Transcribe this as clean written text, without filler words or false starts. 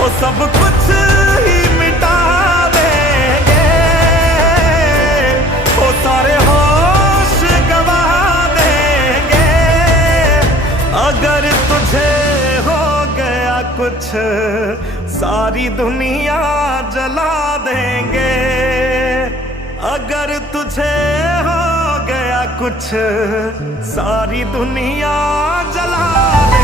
वो सब कुछ ही मिटा देंगे, वो सारे होश गवा देंगे। अगर तुझे हो गया कुछ सारी दुनिया जला देंगे। अगर तुझे हो गया कुछ सारी दुनिया जला देंगे।